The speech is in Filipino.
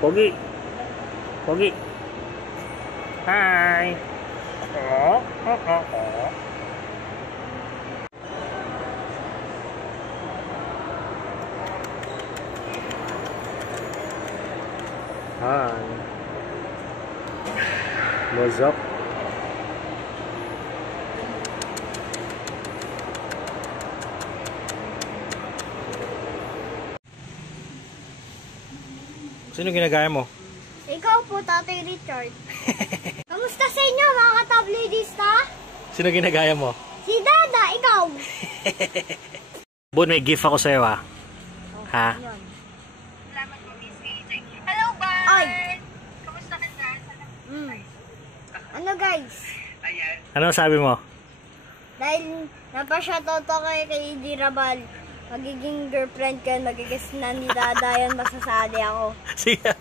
Pogi. Pogi. Hi. Oh, oh, oh, oh. Hi. What's up? Sino ginagaya mo? Ikaw po, Tatay Richard. Kamusta sa inyo, mga katabloidista? Sino ginagaya mo? Si Dada, ikaw. Bun, may gift ako sa'yo ha. Ha? Salamat po, Miss AJ. Hello, Bart! Ay! Kamusta ka dyan? Ano guys? Ayan. Ano sabi mo? Dahil napashoutout ako kay Dirabal, magiging girlfriend ko, magiging na ni Dada yan, masasali ako. Sige.